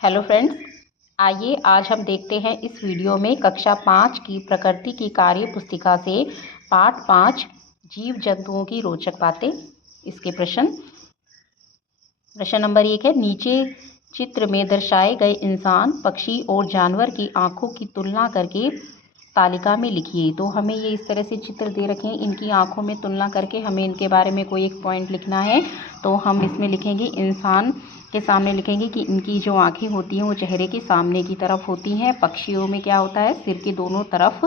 Hello friends, आइए आज हम देखते हैं इस वीडियो में कक्षा 5 की प्रकृति की कार्य पुस्तिका से पाठ 5 जीव जंतुओं की रोचक बातें। इसके प्रश्न नंबर 1 है, नीचे चित्र में दर्शाए गए इंसान, पक्षी और जानवर की आंखों की तुलना करके तालिका में लिखिए। तो हमें ये इस तरह से चित्र दे रखे हैं, इनकी आंखों में तुलना करके हमें इनके बारे में कोई एक पॉइंट लिखना है। तो हम इसमें लिखेंगे, इंसान के सामने लिखेंगे कि इनकी जो आंखें होती हैं वो चेहरे के सामने की तरफ होती हैं। पक्षियों में क्या होता है, सिर के दोनों तरफ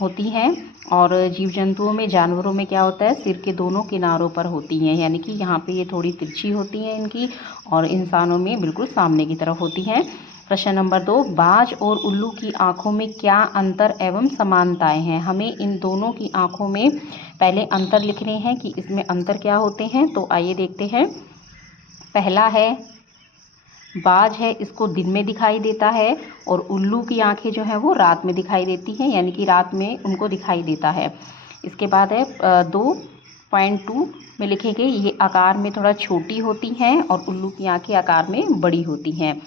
होती हैं। और जीव जंतुओं में, जानवरों में क्या होता है, सिर के दोनों किनारों पर होती हैं, यानी कि यहाँ पे ये थोड़ी तिरछी होती हैं इनकी। और इंसानों में बिल्कुल सामने की तरफ होती हैं। प्रश्न नंबर 2, बाज और उल्लू की आंखों में क्या अंतर एवं समानताएं हैं। हमें इन दोनों की आंखों में पहले अंतर लिखने हैं कि इसमें अंतर क्या होते हैं। तो आइए देखते हैं। पहला है, बाज है, इसको दिन में दिखाई देता है, और उल्लू की आंखें जो हैं वो रात में दिखाई देती हैं, यानी कि रात में उनको दिखाई देता है। इसके बाद है 2.2 में लिखेंगे, ये आकार में थोड़ा छोटी होती हैं और उल्लू की आंखें आकार में बड़ी होती हैं।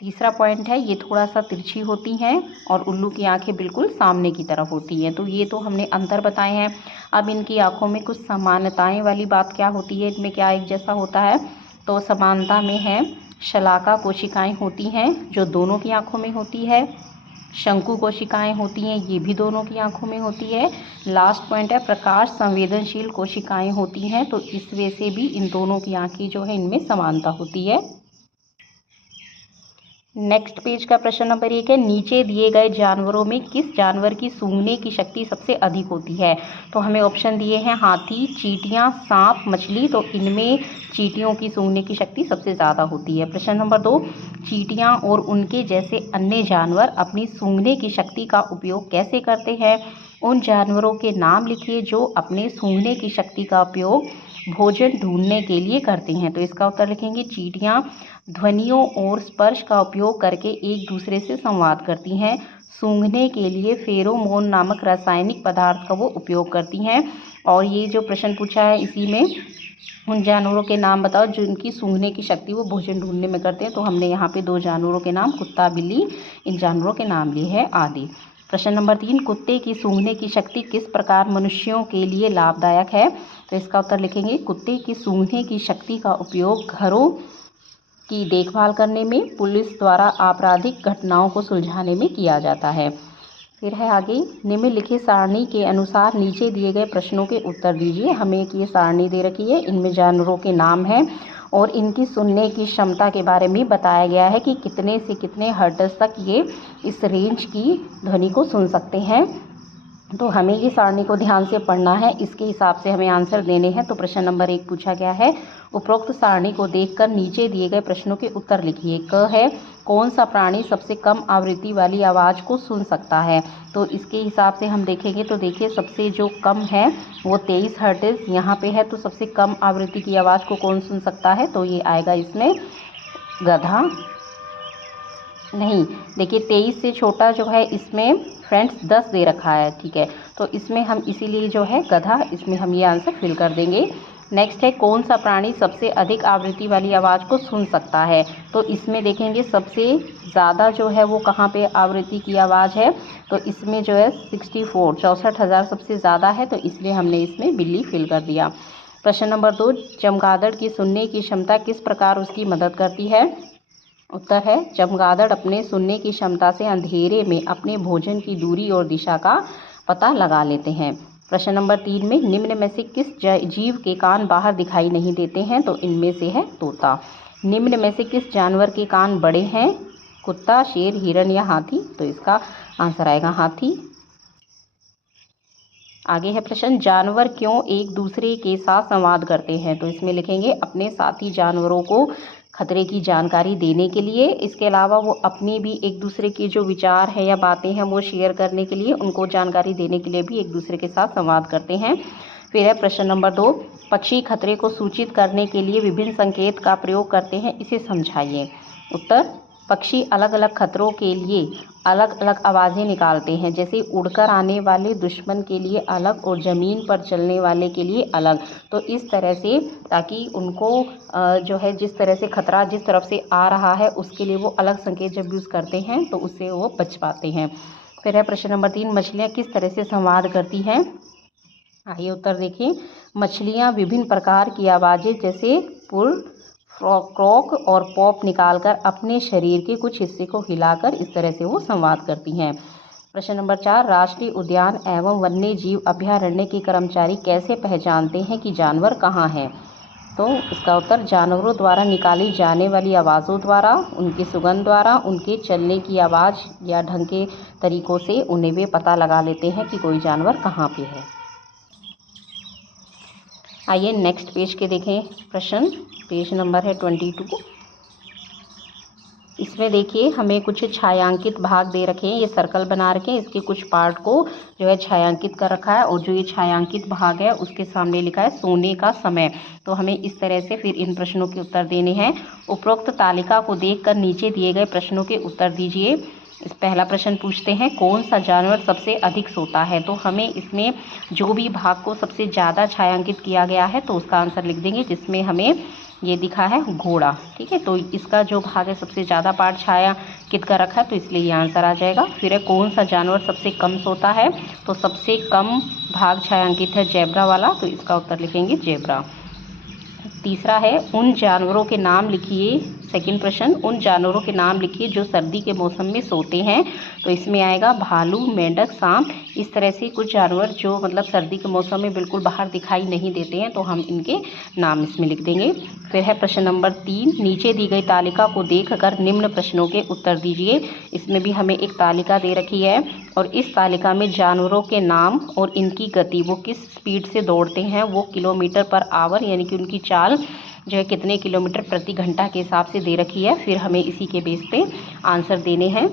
तीसरा पॉइंट है, ये थोड़ा सा तिरछी होती हैं और उल्लू की आंखें बिल्कुल सामने की तरफ होती हैं। तो ये तो हमने अंतर बताए हैं। अब इनकी आंखों में कुछ समानताएं वाली बात क्या होती है, इनमें क्या एक जैसा होता है। तो समानता में है, शलाका कोशिकाएं होती हैं जो दोनों की आंखों में होती है। शंकु कोशिकाएं होती हैं, ये भी दोनों की आंखों में होती है। लास्ट पॉइंट है, प्रकाश संवेदनशील कोशिकाएं होती हैं, तो इस वजह से भी इन दोनों की आंखें जो है इनमें समानता होती है। नेक्स्ट पेज का प्रश्न नंबर 1 है, नीचे दिए गए जानवरों में किस जानवर की सूंघने की शक्ति सबसे अधिक होती है। तो हमें ऑप्शन दिए हैं, हाथी, चींटियां, सांप, मछली। तो इनमें चींटियों की सूंघने की शक्ति सबसे ज़्यादा होती है। प्रश्न नंबर 2, चींटियां और उनके जैसे अन्य जानवर अपनी सूंघने की शक्ति का उपयोग कैसे करते हैं। उन जानवरों के नाम लिखिए जो अपने सूंघने की शक्ति का उपयोग भोजन ढूंढने के लिए करते हैं। तो इसका उत्तर लिखेंगे, चींटियां ध्वनियों और स्पर्श का उपयोग करके एक दूसरे से संवाद करती हैं। सूंघने के लिए फेरोमोन नामक रासायनिक पदार्थ का वो उपयोग करती हैं। और ये जो प्रश्न पूछा है, इसी में उन जानवरों के नाम बताओ जिनकी सूंघने की शक्ति वो भोजन ढूंढने में करते हैं। तो हमने यहाँ पे 2 जानवरों के नाम, कुत्ता, बिल्ली, इन जानवरों के नाम लिए हैं आदि। प्रश्न नंबर 3, कुत्ते की सूंघने की शक्ति किस प्रकार मनुष्यों के लिए लाभदायक है। तो इसका उत्तर लिखेंगे, कुत्ते की सूंघने की शक्ति का उपयोग घरों की देखभाल करने में, पुलिस द्वारा आपराधिक घटनाओं को सुलझाने में किया जाता है। फिर है आगे, निम्नलिखित सारणी के अनुसार नीचे दिए गए प्रश्नों के उत्तर दीजिए। हमें एक ये सारणी दे रखी है, इनमें जानवरों के नाम हैं और इनकी सुनने की क्षमता के बारे में बताया गया है कि कितने से कितने हर्ट्ज तक ये इस रेंज की ध्वनि को सुन सकते हैं। तो हमें ये सारणी को ध्यान से पढ़ना है, इसके हिसाब से हमें आंसर देने हैं। तो प्रश्न नंबर 1 पूछा गया है, उपरोक्त सारणी को देखकर नीचे दिए गए प्रश्नों के उत्तर लिखिए। क है, कौन सा प्राणी सबसे कम आवृत्ति वाली आवाज़ को सुन सकता है। तो इसके हिसाब से हम देखेंगे, तो देखिए सबसे जो कम है वो 23 हर्ट्ज यहाँ पे है। तो सबसे कम आवृत्ति की आवाज़ को कौन सुन सकता है, तो ये आएगा इसमें गधा। नहीं, देखिए 23 से छोटा जो है इसमें फ्रेंड्स 10 दे रखा है, ठीक है। तो इसमें हम इसीलिए जो है गधा, इसमें हम ये आंसर फिल कर देंगे। नेक्स्ट है, कौन सा प्राणी सबसे अधिक आवृत्ति वाली आवाज़ को सुन सकता है। तो इसमें देखेंगे सबसे ज़्यादा जो है वो कहाँ पे आवृत्ति की आवाज़ है। तो इसमें जो है 64,000 सबसे ज़्यादा है, तो इसलिए हमने इसमें बिल्ली फिल कर दिया। प्रश्न नंबर 2, चमगादड़ की सुनने की क्षमता किस प्रकार उसकी मदद करती है। उत्तर है, चमगादड़ अपने सुनने की क्षमता से अंधेरे में अपने भोजन की दूरी और दिशा का पता लगा लेते हैं। प्रश्न नंबर 3 में, निम्न में से किस जीव के कान बाहर दिखाई नहीं देते हैं। तो इनमें से है तोता। निम्न में से किस जानवर के कान बड़े हैं, कुत्ता, शेर, हिरण या हाथी। तो इसका आंसर आएगा हाथी। आगे है प्रश्न, जानवर क्यों एक दूसरे के साथ संवाद करते हैं। तो इसमें लिखेंगे, अपने साथी जानवरों को खतरे की जानकारी देने के लिए, इसके अलावा वो अपनी भी एक दूसरे के जो विचार है या बातें हैं वो शेयर करने के लिए, उनको जानकारी देने के लिए भी एक दूसरे के साथ संवाद करते हैं। फिर है प्रश्न नंबर 2, पक्षी खतरे को सूचित करने के लिए विभिन्न संकेत का प्रयोग करते हैं, इसे समझाइए। उत्तर, पक्षी अलग अलग खतरों के लिए अलग अलग आवाज़ें निकालते हैं, जैसे उड़कर आने वाले दुश्मन के लिए अलग और ज़मीन पर चलने वाले के लिए अलग। तो इस तरह से, ताकि उनको जो है जिस तरह से खतरा जिस तरफ से आ रहा है उसके लिए वो अलग संकेत जब यूज़ करते हैं तो उससे वो बच पाते हैं। फिर है प्रश्न नंबर 3, मछलियाँ किस तरह से संवाद करती हैं? आइए उत्तर देखें। मछलियाँ विभिन्न प्रकार की आवाज़ें जैसे पुल, क्रॉक और पॉप निकालकर अपने शरीर के कुछ हिस्से को हिलाकर इस तरह से वो संवाद करती हैं। प्रश्न नंबर 4, राष्ट्रीय उद्यान एवं वन्य जीव अभयारण्य के कर्मचारी कैसे पहचानते हैं कि जानवर कहाँ हैं? तो इसका उत्तर, जानवरों द्वारा निकाली जाने वाली आवाज़ों द्वारा, उनकी सुगंध द्वारा, उनके चलने की आवाज़ या ढंग के तरीक़ों से उन्हें वे पता लगा लेते हैं कि कोई जानवर कहाँ पे है। आइए नेक्स्ट पेज के देखें प्रश्न। पेज नंबर है 22। इसमें देखिए हमें कुछ छायांकित भाग दे रखे हैं, ये सर्कल बना रखे हैं, इसके कुछ पार्ट को जो है छायांकित कर रखा है और जो ये छायांकित भाग है उसके सामने लिखा है सोने का समय। तो हमें इस तरह से फिर इन प्रश्नों के उत्तर देने हैं। उपरोक्त तालिका को देखकर नीचे दिए गए प्रश्नों के उत्तर दीजिए। इस पहला प्रश्न पूछते हैं, कौन सा जानवर सबसे अधिक सोता है? तो हमें इसमें जो भी भाग को सबसे ज़्यादा छायांकित किया गया है तो उसका आंसर लिख देंगे, जिसमें हमें ये दिखा है घोड़ा। ठीक है, तो इसका जो भाग है सबसे ज़्यादा पार्ट छायांकित कर रखा है तो इसलिए ये आंसर आ जाएगा। फिर है, कौन सा जानवर सबसे कम सोता है? तो सबसे कम भाग छायांकित है जेब्रा वाला, तो इसका उत्तर लिखेंगे जेब्रा। तीसरा है, उन जानवरों के नाम लिखिए। सेकंड प्रश्न, उन जानवरों के नाम लिखिए जो सर्दी के मौसम में सोते हैं। तो इसमें आएगा भालू, मेंढक, सांप। इस तरह से कुछ जानवर जो मतलब सर्दी के मौसम में बिल्कुल बाहर दिखाई नहीं देते हैं तो हम इनके नाम इसमें लिख देंगे। फिर है प्रश्न नंबर 3, नीचे दी गई तालिका को देखकर निम्न प्रश्नों के उत्तर दीजिए। इसमें भी हमें एक तालिका दे रखी है और इस तालिका में जानवरों के नाम और इनकी गति, वो किस स्पीड से दौड़ते हैं, वो किलोमीटर पर आवर यानी कि उनकी चाल जो है कितने किलोमीटर प्रति घंटा के हिसाब से दे रखी है। फिर हमें इसी के बेस पे आंसर देने हैं।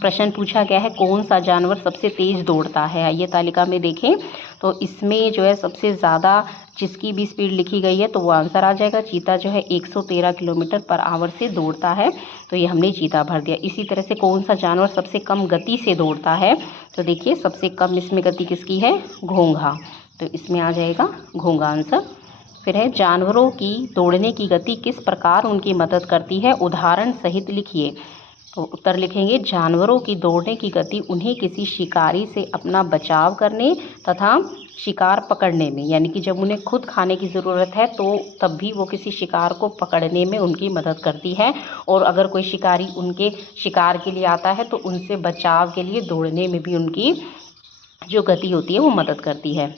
प्रश्न पूछा गया है, कौन सा जानवर सबसे तेज़ दौड़ता है? ये तालिका में देखें तो इसमें जो है सबसे ज़्यादा जिसकी भी स्पीड लिखी गई है तो वो आंसर आ जाएगा। चीता जो है 113 किलोमीटर पर आवर से दौड़ता है, तो ये हमने चीता भर दिया। इसी तरह से कौन सा जानवर सबसे कम गति से दौड़ता है? तो देखिए सबसे कम इसमें गति किसकी है? घोंघा, तो इसमें आ जाएगा घोंघा आंसर। फिर है, जानवरों की दौड़ने की गति किस प्रकार उनकी मदद करती है? उदाहरण सहित लिखिए। तो उत्तर लिखेंगे, जानवरों की दौड़ने की गति उन्हें किसी शिकारी से अपना बचाव करने तथा शिकार पकड़ने में, यानी कि जब उन्हें खुद खाने की ज़रूरत है तो तब भी वो किसी शिकार को पकड़ने में उनकी मदद करती है, और अगर कोई शिकारी उनके शिकार के लिए आता है तो उनसे बचाव के लिए दौड़ने में भी उनकी जो गति होती है वो मदद करती है।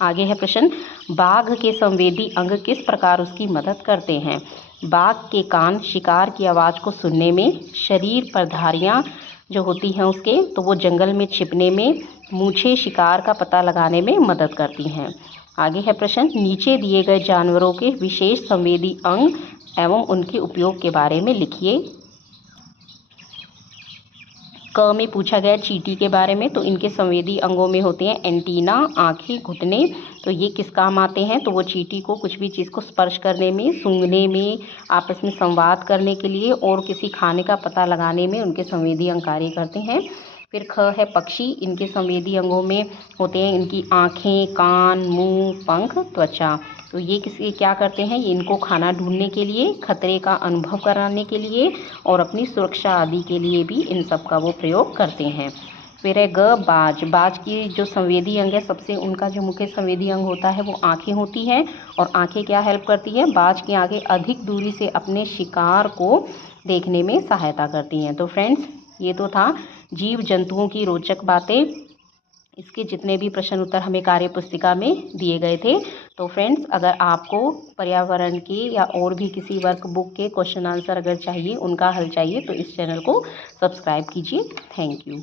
आगे है प्रश्न, बाघ के संवेदी अंग किस प्रकार उसकी मदद करते हैं? बाघ के कान शिकार की आवाज़ को सुनने में, शरीर पर धारियाँ जो होती हैं उसके तो वो जंगल में छिपने में, मूछें शिकार का पता लगाने में मदद करती हैं। आगे है प्रश्न, नीचे दिए गए जानवरों के विशेष संवेदी अंग एवं उनके उपयोग के बारे में लिखिए। क में पूछा गया चींटी के बारे में, तो इनके संवेदी अंगों में होते हैं एंटीना, आँखें, घुटने। तो ये किस काम आते हैं? तो वो चींटी को कुछ भी चीज़ को स्पर्श करने में, सूंघने में, आपस में संवाद करने के लिए और किसी खाने का पता लगाने में उनके संवेदी अंग कार्य करते हैं। फिर ख है पक्षी, इनके संवेदी अंगों में होते हैं इनकी आँखें, कान, मुँह, पंख, त्वचा। तो ये किसी क्या करते हैं? ये इनको खाना ढूंढने के लिए, खतरे का अनुभव कराने के लिए और अपनी सुरक्षा आदि के लिए भी इन सब का वो प्रयोग करते हैं। फिर है ग, बाज। बाज की जो संवेदी अंग है, सबसे उनका जो मुख्य संवेदी अंग होता है वो आँखें होती हैं, और आँखें क्या हेल्प करती है? बाज की आँखें अधिक दूरी से अपने शिकार को देखने में सहायता करती हैं। तो फ्रेंड्स, ये तो था जीव जंतुओं की रोचक बातें। इसके जितने भी प्रश्न उत्तर हमें कार्य पुस्तिका में दिए गए थे। तो फ्रेंड्स, अगर आपको पर्यावरण के या और भी किसी वर्क बुक के क्वेश्चन आंसर अगर चाहिए, उनका हल चाहिए, तो इस चैनल को सब्सक्राइब कीजिए। Thank you.